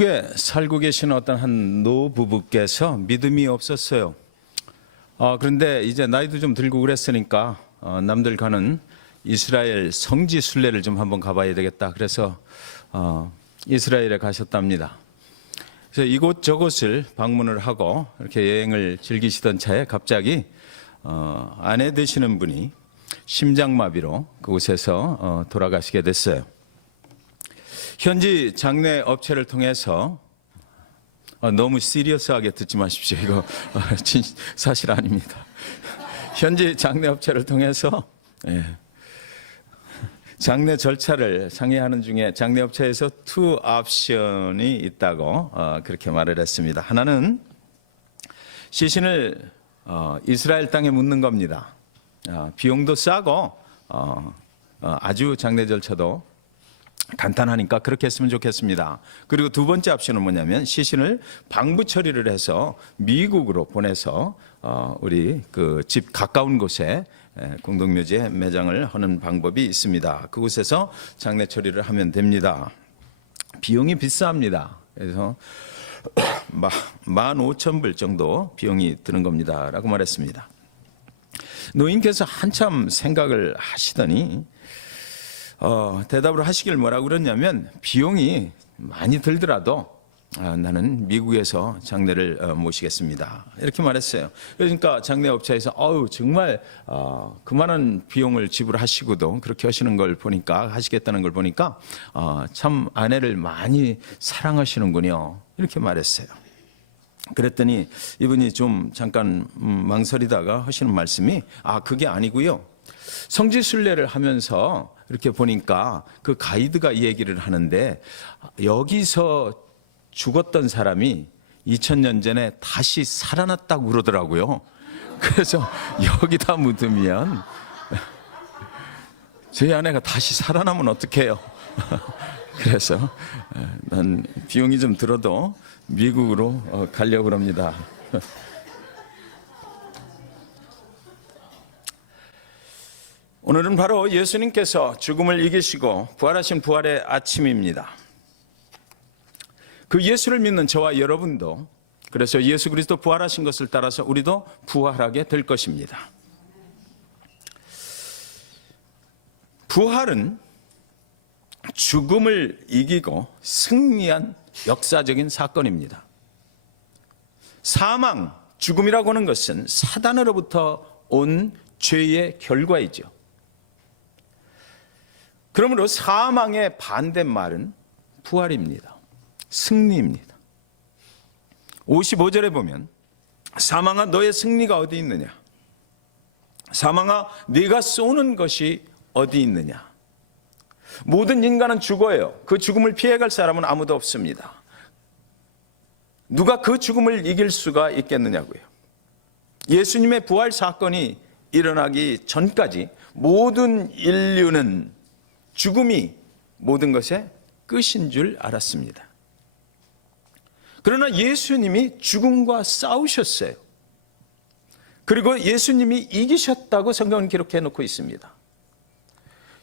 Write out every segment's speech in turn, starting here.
미국에 살고 계신 어떤 한 노부부께서 믿음이 없었어요. 그런데 이제 나이도 좀 들고 그랬으니까 남들 가는 이스라엘 성지 순례를 좀 한번 가봐야 되겠다. 그래서 이스라엘에 가셨답니다. 그래서 이곳저곳을 방문을 하고 이렇게 여행을 즐기시던 차에 갑자기 아내 되시는 분이 심장마비로 그곳에서 돌아가시게 됐어요. 현지 장례 업체를 통해서 너무 시리어스하게 듣지 마십시오. 이거 사실 아닙니다. 현지 장례 업체를 통해서 장례 절차를 상의하는 중에 장례 업체에서 투 옵션이 있다고 그렇게 말을 했습니다. 하나는 시신을 이스라엘 땅에 묻는 겁니다. 비용도 싸고 아주 장례 절차도 간단하니까 그렇게 했으면 좋겠습니다. 그리고 두 번째 옵션은 뭐냐면 시신을 방부 처리를 해서 미국으로 보내서 우리 그 집 가까운 곳에 공동묘지에 매장을 하는 방법이 있습니다. 그곳에서 장례 처리를 하면 됩니다. 비용이 비쌉니다. 그래서 15,000불 정도 비용이 드는 겁니다 라고 말했습니다. 노인께서 한참 생각을 하시더니 대답을 하시길 뭐라고 그러냐면 비용이 많이 들더라도 나는 미국에서 장례를 모시겠습니다 이렇게 말했어요. 그러니까 장례 업체에서 정말 그만한 비용을 지불하시고도 그렇게 하시는 걸 보니까 하시겠다는 걸 보니까 참 아내를 많이 사랑하시는군요 이렇게 말했어요. 그랬더니 이분이 좀 잠깐 망설이다가 하시는 말씀이 그게 아니고요, 성지 순례를 하면서 이렇게 보니까 그 가이드가 이 얘기를 하는데 여기서 죽었던 사람이 2000년 전에 다시 살아났다고 그러더라고요. 그래서 여기다 묻으면 저희 아내가 다시 살아나면 어떡해요? 그래서 난 비용이 좀 들어도 미국으로 가려고 합니다. 오늘은 바로 예수님께서 죽음을 이기시고 부활하신 부활의 아침입니다. 그 예수를 믿는 저와 여러분도 그래서 예수 그리스도 부활하신 것을 따라서 우리도 부활하게 될 것입니다. 부활은 죽음을 이기고 승리한 역사적인 사건입니다. 사망, 죽음이라고 하는 것은 사단으로부터 온 죄의 결과이죠. 그러므로 사망의 반대말은 부활입니다. 승리입니다. 55절에 보면 사망아 너의 승리가 어디 있느냐? 사망아 네가 쏘는 것이 어디 있느냐? 모든 인간은 죽어요. 그 죽음을 피해갈 사람은 아무도 없습니다. 누가 그 죽음을 이길 수가 있겠느냐고요. 예수님의 부활 사건이 일어나기 전까지 모든 인류는 죽음이 모든 것의 끝인 줄 알았습니다. 그러나 예수님이 죽음과 싸우셨어요. 그리고 예수님이 이기셨다고 성경은 기록해 놓고 있습니다.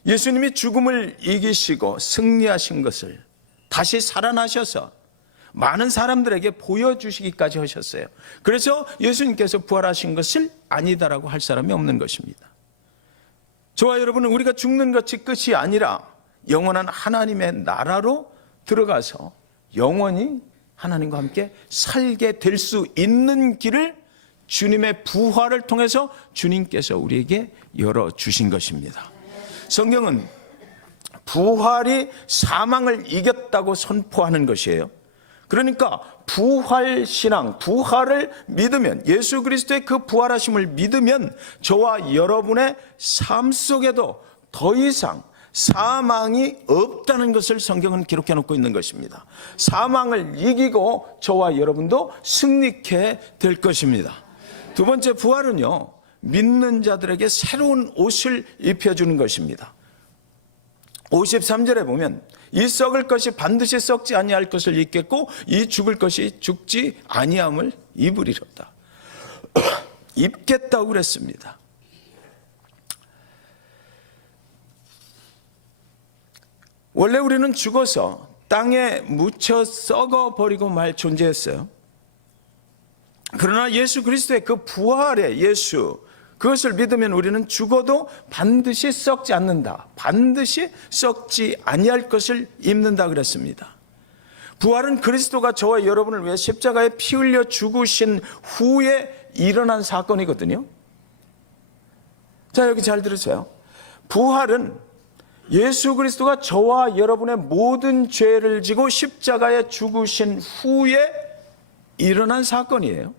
예수님이 죽음을 이기시고 승리하신 것을 다시 살아나셔서 많은 사람들에게 보여주시기까지 하셨어요. 그래서 예수님께서 부활하신 것을 아니다라고 할 사람이 없는 것입니다. 저와 여러분은 우리가 죽는 것이 끝이 아니라 영원한 하나님의 나라로 들어가서 영원히 하나님과 함께 살게 될 수 있는 길을 주님의 부활을 통해서 주님께서 우리에게 열어주신 것입니다. 성경은 부활이 사망을 이겼다고 선포하는 것이에요. 그러니까 부활신앙, 부활을 믿으면, 예수 그리스도의 그 부활하심을 믿으면 저와 여러분의 삶 속에도 더 이상 사망이 없다는 것을 성경은 기록해 놓고 있는 것입니다. 사망을 이기고 저와 여러분도 승리케 될 것입니다. 두 번째, 부활은요, 믿는 자들에게 새로운 옷을 입혀주는 것입니다. 53절에 보면 이 썩을 것이 반드시 썩지 아니할 것을 입겠고 이 죽을 것이 죽지 아니함을 입으리로다. 입겠다고 그랬습니다. 원래 우리는 죽어서 땅에 묻혀 썩어버리고 말 존재했어요. 그러나 예수 그리스도의 그 부활의 예수, 그것을 믿으면 우리는 죽어도 반드시 썩지 않는다. 반드시 썩지 아니할 것을 입는다 그랬습니다. 부활은 그리스도가 저와 여러분을 위해 십자가에 피 흘려 죽으신 후에 일어난 사건이거든요. 자, 여기 잘 들으세요. 부활은 예수 그리스도가 저와 여러분의 모든 죄를 지고 십자가에 죽으신 후에 일어난 사건이에요.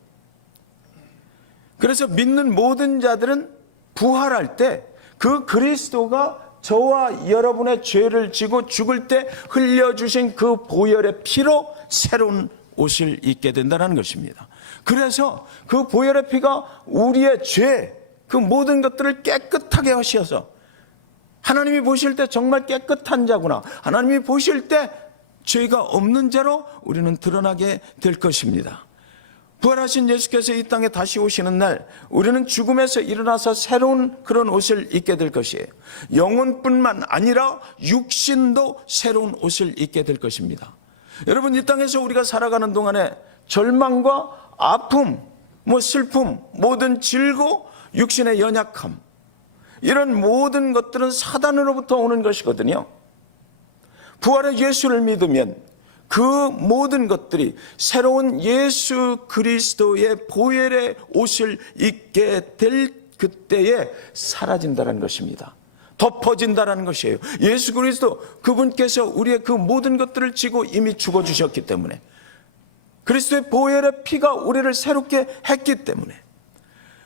그래서 믿는 모든 자들은 부활할 때 그 그리스도가 저와 여러분의 죄를 지고 죽을 때 흘려주신 그 보혈의 피로 새로운 옷을 입게 된다는 것입니다. 그래서 그 보혈의 피가 우리의 죄, 그 모든 것들을 깨끗하게 하셔서 하나님이 보실 때 정말 깨끗한 자구나, 하나님이 보실 때 죄가 없는 자로 우리는 드러나게 될 것입니다. 부활하신 예수께서 이 땅에 다시 오시는 날 우리는 죽음에서 일어나서 새로운 그런 옷을 입게 될 것이에요. 영혼뿐만 아니라 육신도 새로운 옷을 입게 될 것입니다. 여러분, 이 땅에서 우리가 살아가는 동안에 절망과 아픔, 슬픔, 모든 질고, 육신의 연약함, 이런 모든 것들은 사단으로부터 오는 것이거든요. 부활의 예수를 믿으면 그 모든 것들이 새로운 예수 그리스도의 보혈의 옷을 입게 될 그때에 사라진다는 것입니다. 덮어진다는 것이에요. 예수 그리스도, 그분께서 우리의 그 모든 것들을 지고 이미 죽어주셨기 때문에, 그리스도의 보혈의 피가 우리를 새롭게 했기 때문에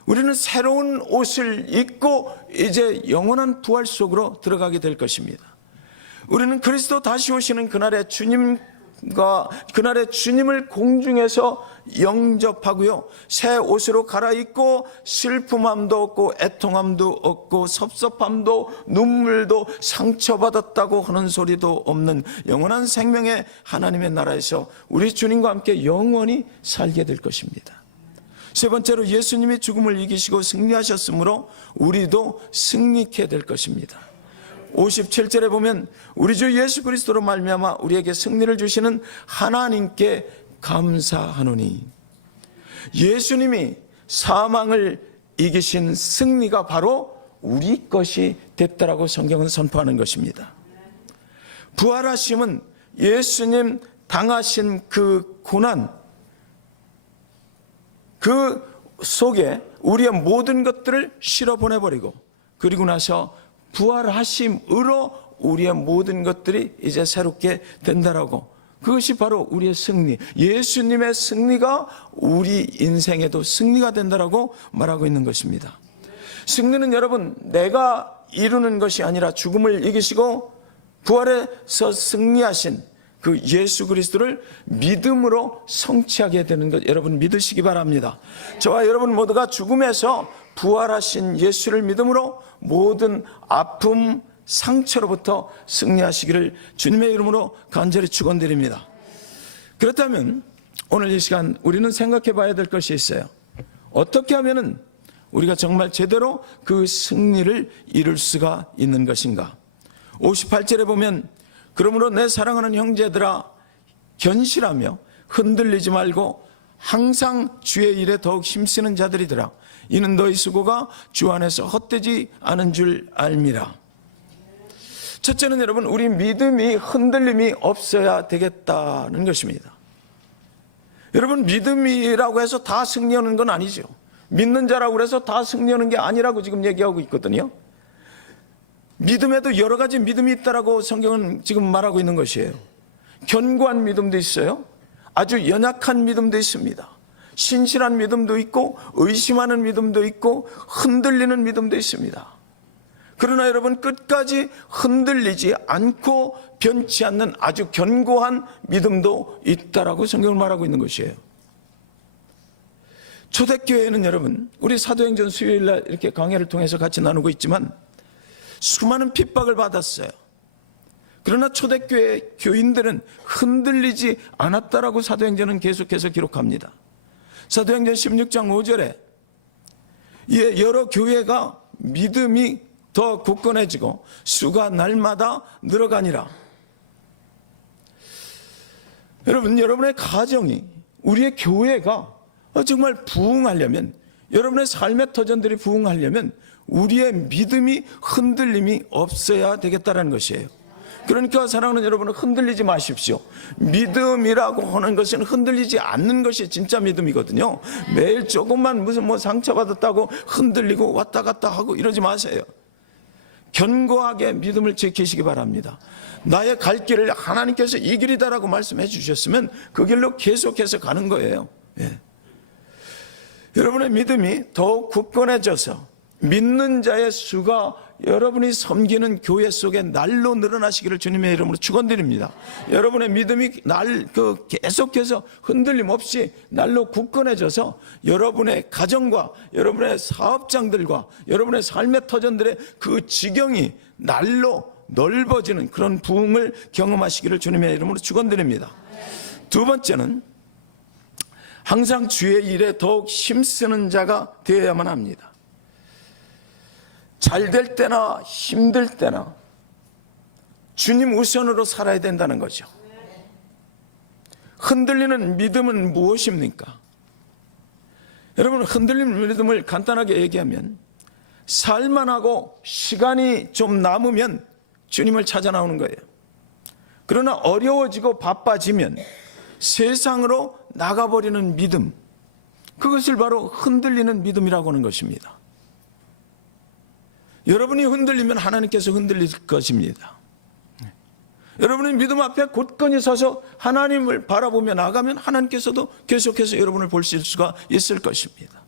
우리는 새로운 옷을 입고 이제 영원한 부활 속으로 들어가게 될 것입니다. 우리는 그리스도 다시 오시는 그날에 그날의 주님을 공중에서 영접하고요, 새 옷으로 갈아입고 슬픔함도 없고 애통함도 없고 섭섭함도 눈물도 상처받았다고 하는 소리도 없는 영원한 생명의 하나님의 나라에서 우리 주님과 함께 영원히 살게 될 것입니다. 세 번째로, 예수님이 죽음을 이기시고 승리하셨으므로 우리도 승리케 될 것입니다. 57절에 보면 우리 주 예수 그리스도로 말미암아 우리에게 승리를 주시는 하나님께 감사하노니, 예수님이 사망을 이기신 승리가 바로 우리 것이 됐다라고 성경은 선포하는 것입니다. 부활하심은 예수님 당하신 그 고난, 그 속에 우리의 모든 것들을 실어보내버리고, 그리고 나서 부활하심으로 우리의 모든 것들이 이제 새롭게 된다라고, 그것이 바로 우리의 승리, 예수님의 승리가 우리 인생에도 승리가 된다라고 말하고 있는 것입니다. 승리는 여러분, 내가 이루는 것이 아니라 죽음을 이기시고 부활해서 승리하신 그 예수 그리스도를 믿음으로 성취하게 되는 것, 여러분 믿으시기 바랍니다. 저와 여러분 모두가 죽음에서 부활하신 예수를 믿음으로 모든 아픔, 상처로부터 승리하시기를 주님의 이름으로 간절히 축원드립니다. 그렇다면 오늘 이 시간 우리는 생각해 봐야 될 것이 있어요. 어떻게 하면은 우리가 정말 제대로 그 승리를 이룰 수가 있는 것인가? 58절에 보면, 그러므로 내 사랑하는 형제들아, 견실하며 흔들리지 말고 항상 주의 일에 더욱 힘쓰는 자들이더라. 이는 너희 수고가 주 안에서 헛되지 않은 줄 알미라. 첫째는 여러분, 우리 믿음이 흔들림이 없어야 되겠다는 것입니다. 여러분, 믿음이라고 해서 다 승리하는 건 아니죠. 믿는 자라고 해서 다 승리하는 게 아니라고 지금 얘기하고 있거든요. 믿음에도 여러 가지 믿음이 있다라고 성경은 지금 말하고 있는 것이에요. 견고한 믿음도 있어요. 아주 연약한 믿음도 있습니다. 신실한 믿음도 있고 의심하는 믿음도 있고 흔들리는 믿음도 있습니다. 그러나 여러분, 끝까지 흔들리지 않고 변치 않는 아주 견고한 믿음도 있다라고 성경을 말하고 있는 것이에요. 초대교회는 여러분, 우리 사도행전 수요일날 이렇게 강해를 통해서 같이 나누고 있지만 수많은 핍박을 받았어요. 그러나 초대교회 교인들은 흔들리지 않았다라고 사도행전은 계속해서 기록합니다. 사도행전 16장 5절에 여러 교회가 믿음이 더 굳건해지고 수가 날마다 늘어가니라. 여러분, 여러분의 가정이, 우리의 교회가 정말 부흥하려면, 여러분의 삶의 터전들이 부흥하려면 우리의 믿음이 흔들림이 없어야 되겠다는 것이에요. 그러니까 사랑하는 여러분은 흔들리지 마십시오. 믿음이라고 하는 것은 흔들리지 않는 것이 진짜 믿음이거든요. 매일 조금만 무슨 상처받았다고 흔들리고 왔다 갔다 하고 이러지 마세요. 견고하게 믿음을 지키시기 바랍니다. 나의 갈 길을 하나님께서 이 길이다라고 말씀해 주셨으면 그 길로 계속해서 가는 거예요. 예. 여러분의 믿음이 더욱 굳건해져서 믿는 자의 수가 여러분이 섬기는 교회 속에 날로 늘어나시기를 주님의 이름으로 축원드립니다. 여러분의 믿음이 계속해서 흔들림 없이 날로 굳건해져서 여러분의 가정과 여러분의 사업장들과 여러분의 삶의 터전들의 그 지경이 날로 넓어지는 그런 부흥을 경험하시기를 주님의 이름으로 축원드립니다. 두 번째는 항상 주의 일에 더욱 힘쓰는 자가 되어야만 합니다. 잘 될 때나 힘들 때나 주님 우선으로 살아야 된다는 거죠. 흔들리는 믿음은 무엇입니까? 여러분, 흔들리는 믿음을 간단하게 얘기하면 살만하고 시간이 좀 남으면 주님을 찾아 나오는 거예요. 그러나 어려워지고 바빠지면 세상으로 나가버리는 믿음, 그것을 바로 흔들리는 믿음이라고 하는 것입니다. 여러분이 흔들리면 하나님께서 흔들릴 것입니다. 여러분이 믿음 앞에 굳건히 서서 하나님을 바라보며 나가면 하나님께서도 계속해서 여러분을 보실 수가 있을 것입니다.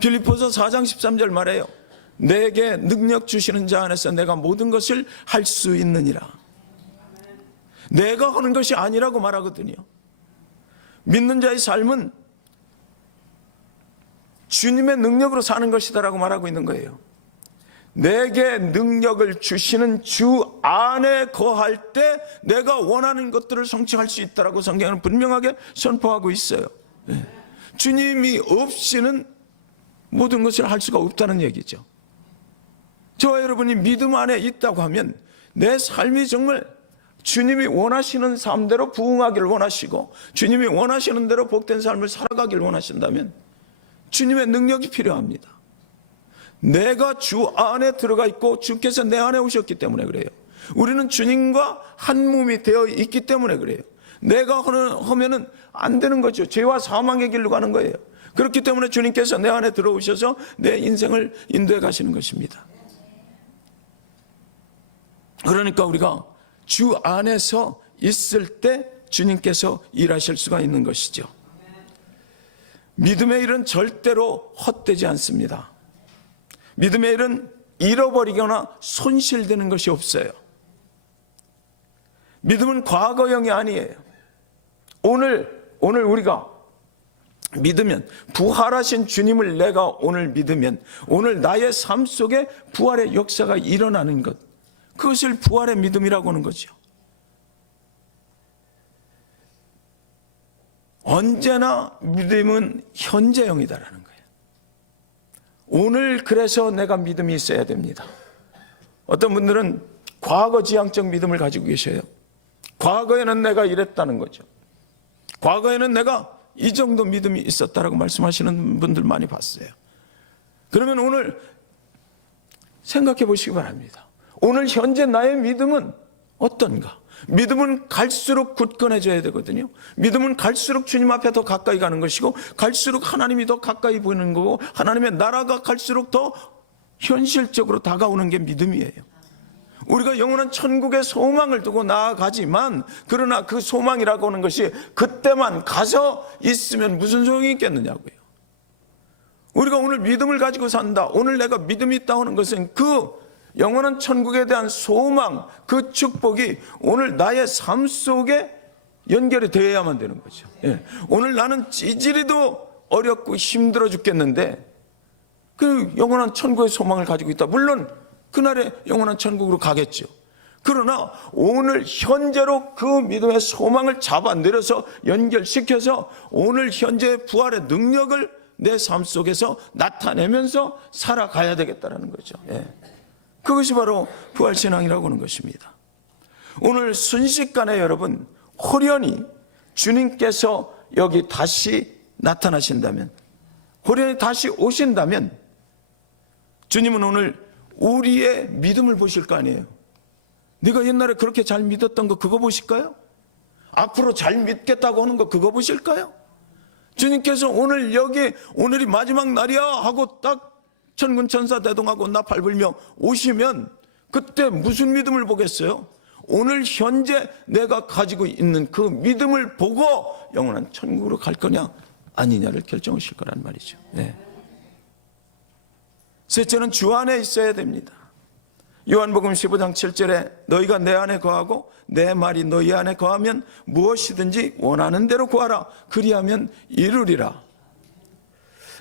빌립보서 4장 13절 말해요. 내게 능력 주시는 자 안에서 내가 모든 것을 할 수 있느니라. 내가 하는 것이 아니라고 말하거든요. 믿는 자의 삶은 주님의 능력으로 사는 것이다라고 말하고 있는 거예요. 내게 능력을 주시는 주 안에 거할 때 내가 원하는 것들을 성취할 수 있다라고 성경은 분명하게 선포하고 있어요. 주님이 없이는 모든 것을 할 수가 없다는 얘기죠. 저와 여러분이 믿음 안에 있다고 하면 내 삶이 정말 주님이 원하시는 삶대로 부흥하기를 원하시고 주님이 원하시는 대로 복된 삶을 살아가기를 원하신다면 주님의 능력이 필요합니다. 내가 주 안에 들어가 있고 주께서 내 안에 오셨기 때문에 그래요. 우리는 주님과 한 몸이 되어 있기 때문에 그래요. 내가 하면은 안 되는 거죠. 죄와 사망의 길로 가는 거예요. 그렇기 때문에 주님께서 내 안에 들어오셔서 내 인생을 인도해 가시는 것입니다. 그러니까 우리가 주 안에서 있을 때 주님께서 일하실 수가 있는 것이죠. 믿음의 일은 절대로 헛되지 않습니다. 믿음의 일은 잃어버리거나 손실되는 것이 없어요. 믿음은 과거형이 아니에요. 오늘 우리가 믿으면, 부활하신 주님을 내가 오늘 믿으면 오늘 나의 삶 속에 부활의 역사가 일어나는 것, 그것을 부활의 믿음이라고 하는 거죠. 언제나 믿음은 현재형이다라는 거예요. 오늘 그래서 내가 믿음이 있어야 됩니다. 어떤 분들은 과거 지향적 믿음을 가지고 계셔요. 과거에는 내가 이랬다는 거죠. 과거에는 내가 이 정도 믿음이 있었다라고 말씀하시는 분들 많이 봤어요. 그러면 오늘 생각해 보시기 바랍니다. 오늘 현재 나의 믿음은 어떤가? 믿음은 갈수록 굳건해져야 되거든요. 믿음은 갈수록 주님 앞에 더 가까이 가는 것이고 갈수록 하나님이 더 가까이 보이는 거고 하나님의 나라가 갈수록 더 현실적으로 다가오는 게 믿음이에요. 우리가 영원한 천국의 소망을 두고 나아가지만 그러나 그 소망이라고 하는 것이 그때만 가서 있으면 무슨 소용이 있겠느냐고요. 우리가 오늘 믿음을 가지고 산다, 오늘 내가 믿음이 있다 하는 것은 그 영원한 천국에 대한 소망, 그 축복이 오늘 나의 삶 속에 연결이 되어야만 되는 거죠. 오늘 나는 찌질이도 어렵고 힘들어 죽겠는데 그 영원한 천국의 소망을 가지고 있다. 물론 그날에 영원한 천국으로 가겠죠. 그러나 오늘 현재로 그 믿음의 소망을 잡아내려서 연결시켜서 오늘 현재 부활의 능력을 내 삶 속에서 나타내면서 살아가야 되겠다는 거죠. 그것이 바로 부활신앙이라고 하는 것입니다. 오늘 순식간에 여러분 호련히 주님께서 여기 다시 나타나신다면, 호련히 다시 오신다면 주님은 오늘 우리의 믿음을 보실 거 아니에요. 네가 옛날에 그렇게 잘 믿었던 거 그거 보실까요? 앞으로 잘 믿겠다고 하는 거 그거 보실까요? 주님께서 오늘 여기 오늘이 마지막 날이야 하고 딱 천군 천사 대동하고 나팔 불며 오시면 그때 무슨 믿음을 보겠어요? 오늘 현재 내가 가지고 있는 그 믿음을 보고 영원한 천국으로 갈 거냐 아니냐를 결정하실 거란 말이죠. 네. 셋째는 주 안에 있어야 됩니다. 요한복음 15장 7절에 너희가 내 안에 거하고 내 말이 너희 안에 거하면 무엇이든지 원하는 대로 구하라. 그리하면 이루리라.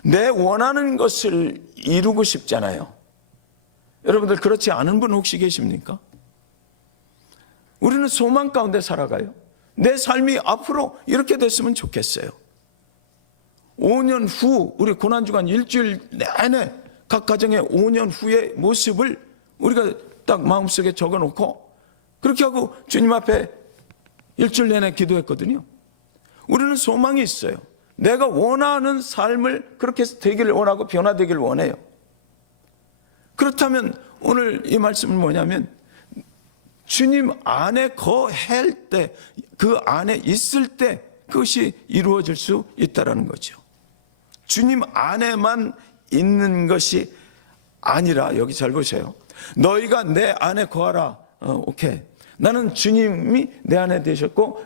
내 원하는 것을 이루고 싶잖아요. 여러분들 그렇지 않은 분 혹시 계십니까? 우리는 소망 가운데 살아가요. 내 삶이 앞으로 이렇게 됐으면 좋겠어요. 5년 후 우리 고난주간 일주일 내내 각 가정의 5년 후의 모습을 우리가 딱 마음속에 적어놓고 그렇게 하고 주님 앞에 일주일 내내 기도했거든요. 우리는 소망이 있어요. 내가 원하는 삶을 그렇게 되기를 원하고 변화되기를 원해요. 그렇다면 오늘 이 말씀은 뭐냐면 주님 안에 거할 때, 그 안에 있을 때 그것이 이루어질 수 있다는 거죠. 주님 안에만 있는 것이 아니라, 여기 잘 보세요. 너희가 내 안에 거하라. 오케이. 나는 주님이 내 안에 되셨고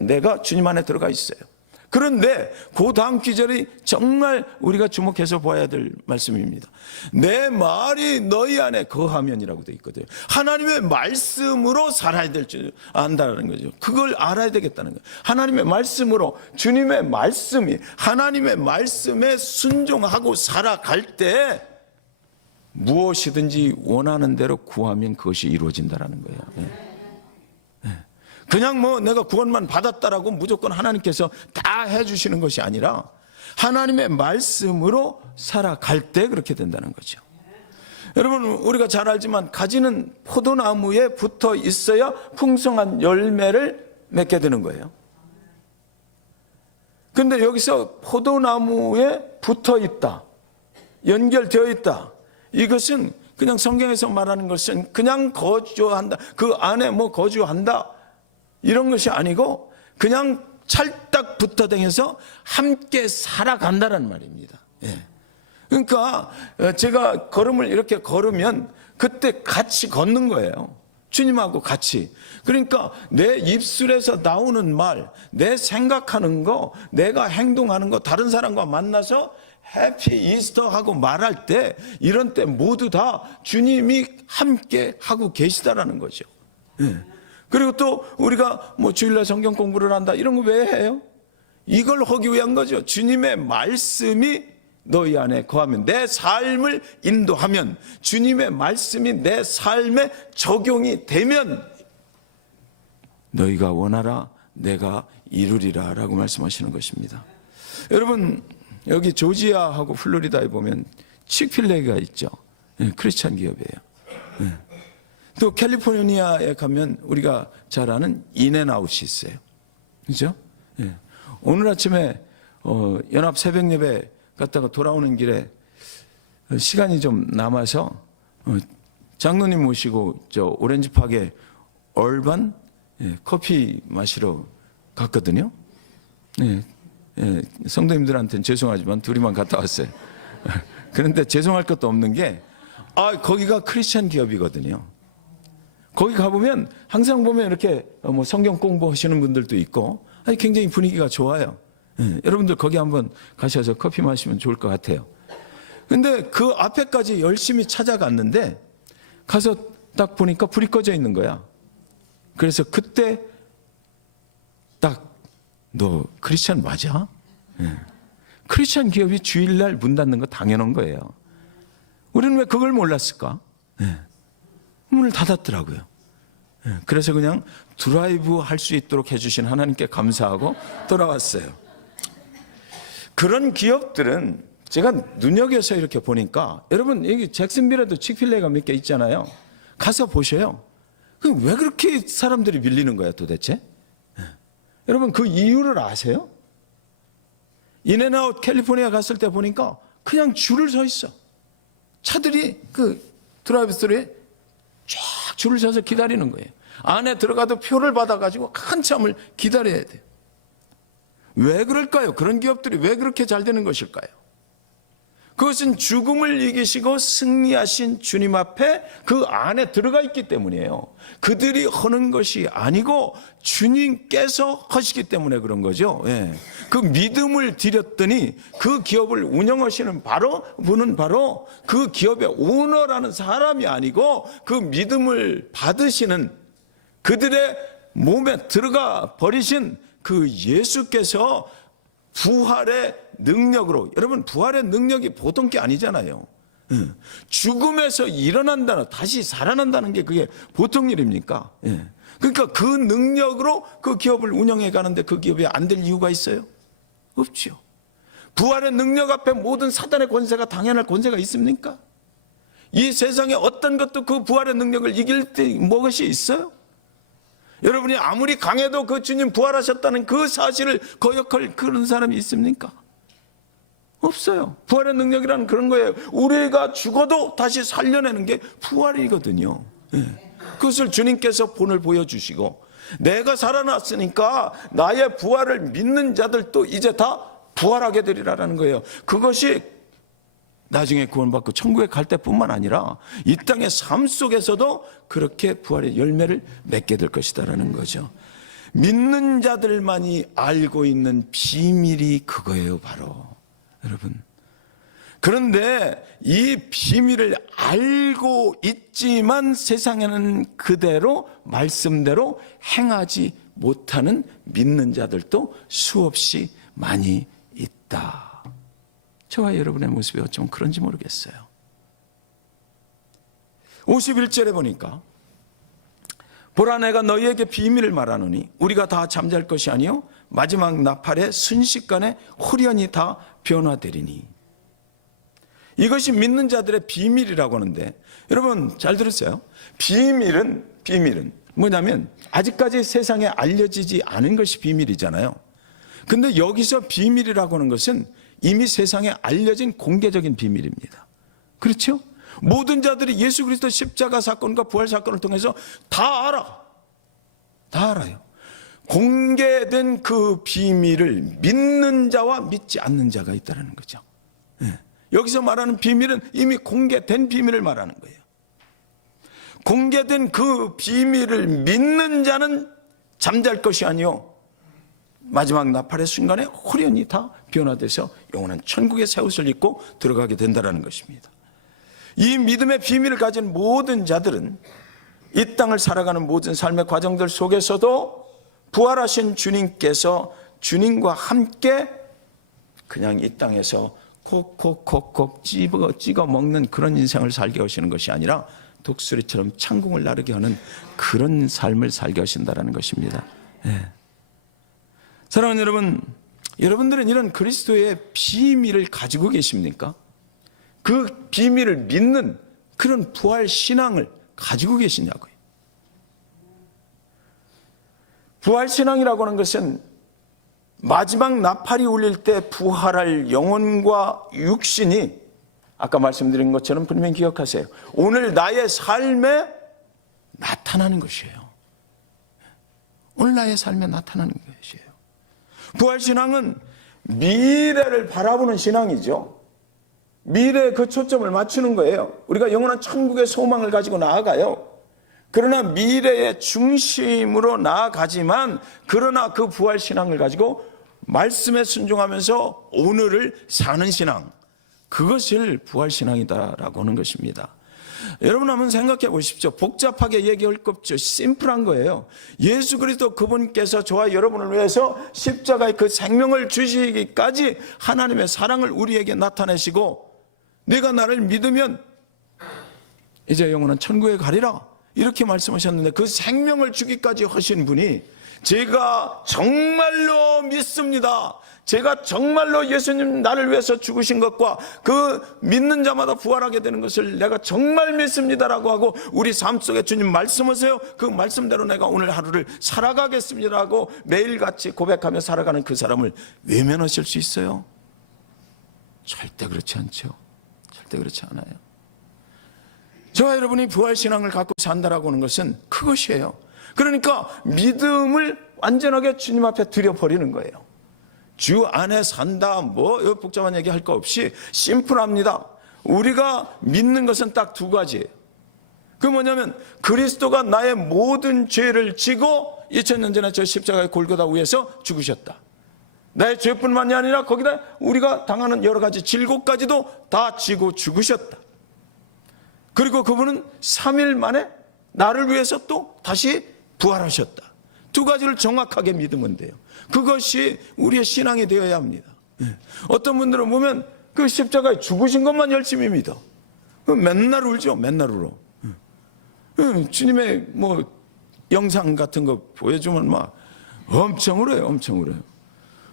내가 주님 안에 들어가 있어요. 그런데 그 다음 기절이 정말 우리가 주목해서 봐야 될 말씀입니다. 내 말이 너희 안에 거하면이라고 되어 있거든요. 하나님의 말씀으로 살아야 될 줄 안다는 거죠. 그걸 알아야 되겠다는 거예요. 하나님의 말씀으로, 주님의 말씀이 하나님의 말씀에 순종하고 살아갈 때 무엇이든지 원하는 대로 구하면 그것이 이루어진다는 거예요. 그냥 뭐 내가 구원만 받았다라고 무조건 하나님께서 다 해주시는 것이 아니라 하나님의 말씀으로 살아갈 때 그렇게 된다는 거죠. 여러분, 우리가 잘 알지만 가지는 포도나무에 붙어 있어야 풍성한 열매를 맺게 되는 거예요. 그런데 여기서 포도나무에 붙어 있다, 연결되어 있다, 이것은 그냥 성경에서 말하는 것은 그냥 거주한다, 그 안에 뭐 거주한다 이런 것이 아니고 그냥 찰딱 붙어 다녀서 함께 살아간다는 말입니다. 예. 그러니까 제가 걸음을 이렇게 걸으면 그때 같이 걷는 거예요. 주님하고 같이. 그러니까 내 입술에서 나오는 말, 내 생각하는 거, 내가 행동하는 거, 다른 사람과 만나서 해피 이스터 하고 말할 때 이런 때 모두 다 주님이 함께 하고 계시다라는 거죠. 예. 그리고 또 우리가 뭐 주일날 성경 공부를 한다 이런 거 왜 해요? 이걸 하기 위한 거죠. 주님의 말씀이 너희 안에 거하면, 내 삶을 인도하면, 주님의 말씀이 내 삶에 적용이 되면 너희가 원하라 내가 이루리라 라고 말씀하시는 것입니다. 여러분, 여기 조지아하고 플로리다에 보면 칙필레가 있죠. 크리스찬 기업이에요. 또 캘리포니아에 가면 우리가 잘 아는 인앤아웃이 있어요. 그죠? 오늘 아침에 연합 새벽 예배 갔다가 돌아오는 길에 시간이 좀 남아서 장로님 모시고 저 오렌지팍에 얼반 커피 마시러 갔거든요. 성도님들한테는 죄송하지만 둘이만 갔다 왔어요. 그런데 죄송할 것도 없는 게 거기가 크리스찬 기업이거든요. 거기 가보면 항상 보면 이렇게 뭐 성경 공부하시는 분들도 있고 굉장히 분위기가 좋아요. 여러분들 거기 한번 가셔서 커피 마시면 좋을 것 같아요. 근데 그 앞에까지 열심히 찾아갔는데 가서 딱 보니까 불이 꺼져 있는 거야. 그래서 그때 딱 너 크리스찬 맞아? 크리스찬 기업이 주일날 문 닫는 거 당연한 거예요. 우리는 왜 그걸 몰랐을까? 문을 닫았더라고요. 그래서 그냥 드라이브 할 수 있도록 해주신 하나님께 감사하고 돌아왔어요. 그런 기업들은 제가 눈여겨서 이렇게 보니까, 여러분 여기 잭슨빌에도 칙필레가 몇 개 있잖아요. 가서 보셔요. 왜 그렇게 사람들이 밀리는 거야 도대체? 여러분 그 이유를 아세요? 인앤아웃 캘리포니아 갔을 때 보니까 그냥 줄을 서 있어. 차들이 그 드라이브 스루에 쫙 줄을 서서 기다리는 거예요. 안에 들어가도 표를 받아가지고 한참을 기다려야 돼요. 왜 그럴까요? 그런 기업들이 왜 그렇게 잘 되는 것일까요? 그것은 죽음을 이기시고 승리하신 주님 앞에 그 안에 들어가 있기 때문이에요. 그들이 하는 것이 아니고 주님께서 하시기 때문에 그런 거죠. 예. 그 믿음을 드렸더니 그 기업을 운영하시는 분은 바로 그 기업의 오너라는 사람이 아니고 그 믿음을 받으시는 그들의 몸에 들어가 버리신 그 예수께서 부활의 능력으로, 여러분 부활의 능력이 보통 게 아니잖아요. 죽음에서 일어난다는, 다시 살아난다는 게 그게 보통 일입니까? 그러니까 그 능력으로 그 기업을 운영해 가는데 그 기업이 안 될 이유가 있어요? 없죠. 부활의 능력 앞에 모든 사단의 권세가 당연할 권세가 있습니까? 이 세상에 어떤 것도 그 부활의 능력을 이길 때 무엇이 있어요? 여러분이 아무리 강해도 그 주님 부활하셨다는 그 사실을 거역할 그런 사람이 있습니까? 없어요. 부활의 능력이라는 그런 거예요. 우리가 죽어도 다시 살려내는 게 부활이거든요. 그것을 주님께서 본을 보여주시고, 내가 살아났으니까 나의 부활을 믿는 자들도 이제 다 부활하게 되리라는 거예요. 그것이 나중에 구원받고 천국에 갈 때뿐만 아니라 이 땅의 삶 속에서도 그렇게 부활의 열매를 맺게 될 것이다라는 거죠. 믿는 자들만이 알고 있는 비밀이 그거예요, 바로. 여러분. 그런데 이 비밀을 알고 있지만 세상에는 그대로 말씀대로 행하지 못하는 믿는 자들도 수없이 많이 있다. 저와 여러분의 모습이 어쩜 그런지 모르겠어요. 51절에 보니까 보라, 내가 너희에게 비밀을 말하노니 우리가 다 잠잘 것이 아니요 마지막 나팔에 순식간에 홀연히 다 변화되리니. 이것이 믿는 자들의 비밀이라고 하는데, 여러분 잘 들으세요. 비밀은 뭐냐면 아직까지 세상에 알려지지 않은 것이 비밀이잖아요. 근데 여기서 비밀이라고 하는 것은 이미 세상에 알려진 공개적인 비밀입니다. 그렇죠? 모든 자들이 예수 그리스도 십자가 사건과 부활 사건을 통해서 다 알아. 다 알아요. 공개된 그 비밀을 믿는 자와 믿지 않는 자가 있다는 거죠. 여기서 말하는 비밀은 이미 공개된 비밀을 말하는 거예요. 공개된 그 비밀을 믿는 자는 잠잘 것이 아니요 마지막 나팔의 순간에 홀연히 다 변화돼서 영원한 천국의 새 옷을 입고 들어가게 된다는 것입니다. 이 믿음의 비밀을 가진 모든 자들은 이 땅을 살아가는 모든 삶의 과정들 속에서도 부활하신 주님께서 주님과 함께 그냥 이 땅에서 콕콕콕콕 찍어 먹는 그런 인생을 살게 하시는 것이 아니라 독수리처럼 창공을 나르게 하는 그런 삶을 살게 하신다는 것입니다. 사랑하는 여러분, 여러분들은 이런 그리스도의 비밀을 가지고 계십니까? 그 비밀을 믿는 그런 부활 신앙을 가지고 계시냐고요. 부활 신앙이라고 하는 것은 마지막 나팔이 울릴 때 부활할 영혼과 육신이 아까 말씀드린 것처럼 분명히 기억하세요. 오늘 나의 삶에 나타나는 것이에요. 오늘 나의 삶에 나타나는 것이에요. 부활신앙은 미래를 바라보는 신앙이죠. 미래에 그 초점을 맞추는 거예요. 우리가 영원한 천국의 소망을 가지고 나아가요. 그러나 미래의 중심으로 나아가지만, 그러나 그 부활신앙을 가지고 말씀에 순종하면서 오늘을 사는 신앙, 그것을 부활신앙이다라고 하는 것입니다. 여러분 한번 생각해 보십시오. 복잡하게 얘기할 것 없죠. 심플한 거예요. 예수 그리스도 그분께서 저와 여러분을 위해서 십자가의 그 생명을 주시기까지 하나님의 사랑을 우리에게 나타내시고, 내가 나를 믿으면 이제 영원한 천국에 가리라 이렇게 말씀하셨는데, 그 생명을 주기까지 하신 분이 제가 정말로 믿습니다. 제가 정말로 예수님 나를 위해서 죽으신 것과 그 믿는 자마다 부활하게 되는 것을 내가 정말 믿습니다라고 하고 우리 삶 속에 주님 말씀하세요. 그 말씀대로 내가 오늘 하루를 살아가겠습니다라고 매일같이 고백하며 살아가는 그 사람을 외면하실 수 있어요? 절대 그렇지 않죠. 절대 그렇지 않아요. 저와 여러분이 부활신앙을 갖고 산다라고 하는 것은 그것이에요. 그러니까 믿음을 완전하게 주님 앞에 드려버리는 거예요. 주 안에 산다 뭐 복잡한 얘기 할 거 없이 심플합니다. 우리가 믿는 것은 딱 두 가지예요. 그 뭐냐면 그리스도가 나의 모든 죄를 지고 2000년 전에 저 십자가의 골고다 위에서 죽으셨다. 나의 죄뿐만이 아니라 거기다 우리가 당하는 여러 가지 질고까지도 다 지고 죽으셨다. 그리고 그분은 3일 만에 나를 위해서 또 다시 부활하셨다. 두 가지를 정확하게 믿으면 돼요. 그것이 우리의 신앙이 되어야 합니다. 어떤 분들은 보면 그 십자가에 죽으신 것만 열심히 믿어. 맨날 울죠. 맨날 울어. 주님의 뭐 영상 같은 거 보여주면 막 엄청 울어요. 엄청 울어요.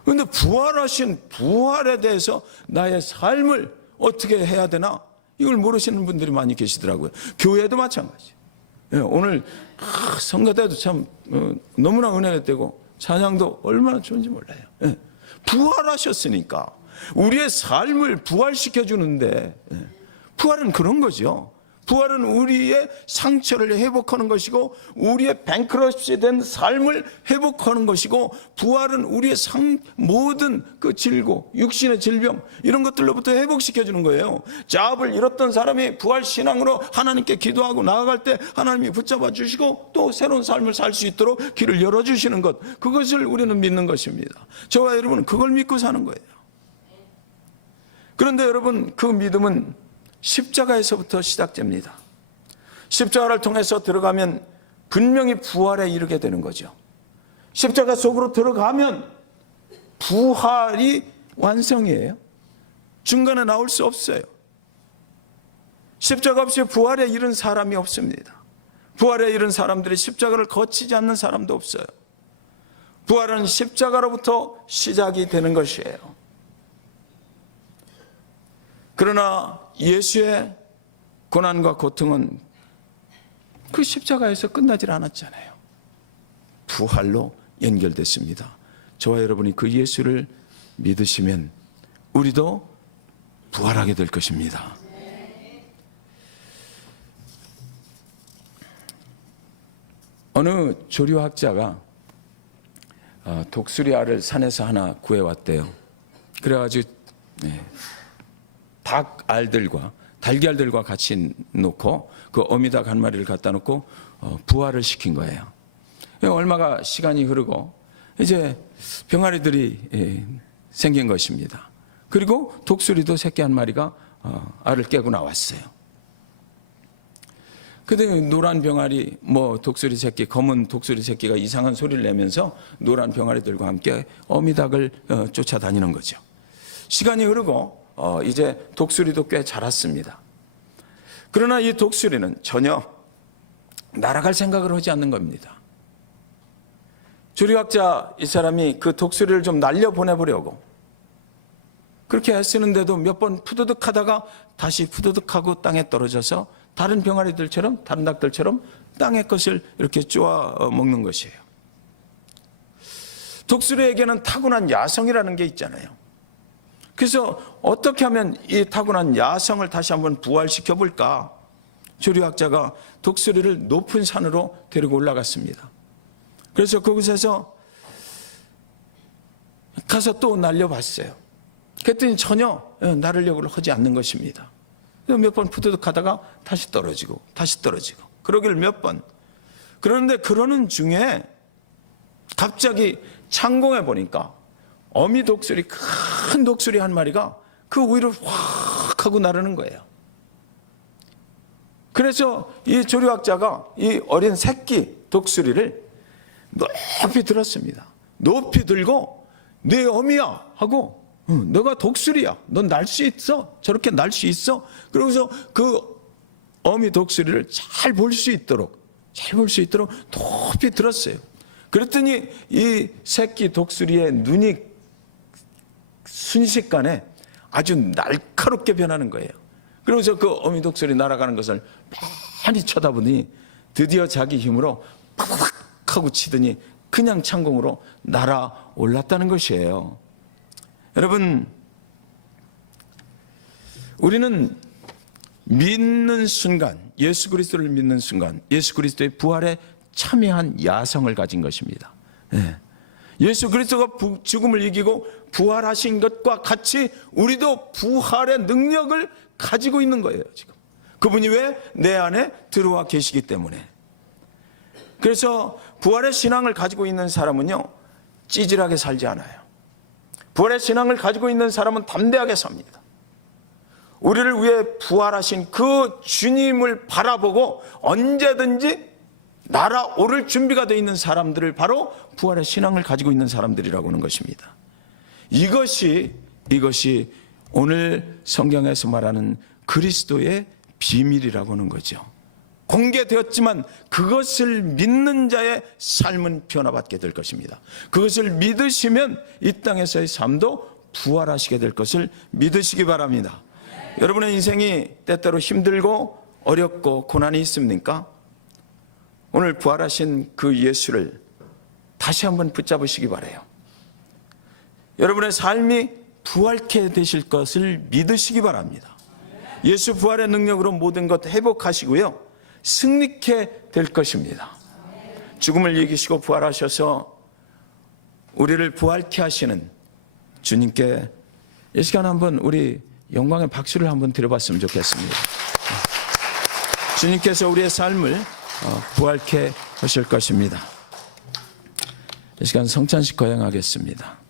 그런데 부활하신 부활에 대해서 나의 삶을 어떻게 해야 되나? 이걸 모르시는 분들이 많이 계시더라고요. 교회도 마찬가지. 오늘 성가 때도 참 너무나 은혜가 되고 찬양도 얼마나 좋은지 몰라요. 부활하셨으니까 우리의 삶을 부활시켜 주는데, 부활은 그런 거죠. 부활은 우리의 상처를 회복하는 것이고 우리의 뱅크러시 된 삶을 회복하는 것이고, 부활은 우리의 모든 그 질고 육신의 질병 이런 것들로부터 회복시켜 주는 거예요. 자업을 잃었던 사람이 부활 신앙으로 하나님께 기도하고 나아갈 때 하나님이 붙잡아 주시고 또 새로운 삶을 살 수 있도록 길을 열어주시는 것, 그것을 우리는 믿는 것입니다. 저와 여러분은 그걸 믿고 사는 거예요. 그런데 여러분, 그 믿음은 십자가에서부터 시작됩니다. 십자가를 통해서 들어가면 분명히 부활에 이르게 되는 거죠. 십자가 속으로 들어가면 부활이 완성이에요. 중간에 나올 수 없어요. 십자가 없이 부활에 이른 사람이 없습니다. 부활에 이른 사람들이 십자가를 거치지 않는 사람도 없어요. 부활은 십자가로부터 시작이 되는 것이에요. 그러나 예수의 고난과 고통은 그 십자가에서 끝나질 않았잖아요. 부활로 연결됐습니다. 저와 여러분이 그 예수를 믿으시면 우리도 부활하게 될 것입니다. 어느 조류학자가 독수리 알을 산에서 하나 구해왔대요. 그래가지고 닭 알들과 달걀들과 같이 놓고 그 어미닭 한 마리를 갖다 놓고 부화를 시킨 거예요. 얼마가 시간이 흐르고 이제 병아리들이 생긴 것입니다. 그리고 독수리도 새끼 한 마리가 알을 깨고 나왔어요. 근데 노란 병아리, 독수리 새끼, 검은 독수리 새끼가 이상한 소리를 내면서 노란 병아리들과 함께 어미닭을 쫓아다니는 거죠. 시간이 흐르고 이제 독수리도 꽤 자랐습니다. 그러나 이 독수리는 전혀 날아갈 생각을 하지 않는 겁니다. 조류학자 이 사람이 그 독수리를 좀 날려보내보려고 그렇게 애쓰는데도 몇 번 푸드득 하다가 다시 푸드득 하고 땅에 떨어져서 다른 병아리들처럼, 다른 닭들처럼 땅의 것을 이렇게 쪼아 먹는 것이에요. 독수리에게는 타고난 야성이라는 게 있잖아요. 그래서 어떻게 하면 이 타고난 야성을 다시 한번 부활시켜 볼까? 조류학자가 독수리를 높은 산으로 데리고 올라갔습니다. 그래서 그곳에서 가서 또 날려봤어요. 그랬더니 전혀 나르려고 하지 않는 것입니다. 몇 번 푸드득 하다가 다시 떨어지고 다시 떨어지고 그러길 몇 번. 그런데 그러는 중에 갑자기 창공해 보니까 어미 독수리, 큰 독수리 한 마리가 그 위로 확 하고 나르는 거예요. 그래서 이 조류학자가 이 어린 새끼 독수리를 높이 들었습니다. 높이 들고 내 어미야 하고 너가 독수리야. 넌 날 수 있어. 저렇게 날 수 있어. 그러고서 그 어미 독수리를 잘 볼 수 있도록 높이 들었어요. 그랬더니 이 새끼 독수리의 눈이 순식간에 아주 날카롭게 변하는 거예요. 그러면서 그 어미 독수리 날아가는 것을 많이 쳐다보니 드디어 자기 힘으로 팍팍 하고 치더니 그냥 창공으로 날아올랐다는 것이에요. 여러분, 우리는 믿는 순간, 예수 그리스도를 믿는 순간, 예수 그리스도의 부활에 참여한 야성을 가진 것입니다. 예수 그리스도가 죽음을 이기고 부활하신 것과 같이 우리도 부활의 능력을 가지고 있는 거예요, 지금. 그분이 왜? 내 안에 들어와 계시기 때문에. 그래서 부활의 신앙을 가지고 있는 사람은요, 찌질하게 살지 않아요. 부활의 신앙을 가지고 있는 사람은 담대하게 삽니다. 우리를 위해 부활하신 그 주님을 바라보고 언제든지 날아오를 준비가 되어 있는 사람들을 바로 부활의 신앙을 가지고 있는 사람들이라고 하는 것입니다. 이것이 오늘 성경에서 말하는 그리스도의 비밀이라고 하는 거죠. 공개되었지만 그것을 믿는 자의 삶은 변화받게 될 것입니다. 그것을 믿으시면 이 땅에서의 삶도 부활하시게 될 것을 믿으시기 바랍니다. 여러분의 인생이 때때로 힘들고 어렵고 고난이 있습니까? 오늘 부활하신 그 예수를 다시 한번 붙잡으시기 바라요. 여러분의 삶이 부활케 되실 것을 믿으시기 바랍니다. 예수 부활의 능력으로 모든 것 회복하시고요, 승리케 될 것입니다. 죽음을 이기시고 부활하셔서 우리를 부활케 하시는 주님께 이 시간 한번 우리 영광의 박수를 한번 드려봤으면 좋겠습니다. 주님께서 우리의 삶을 부활케 하실 것입니다. 이 시간 성찬식 거행하겠습니다.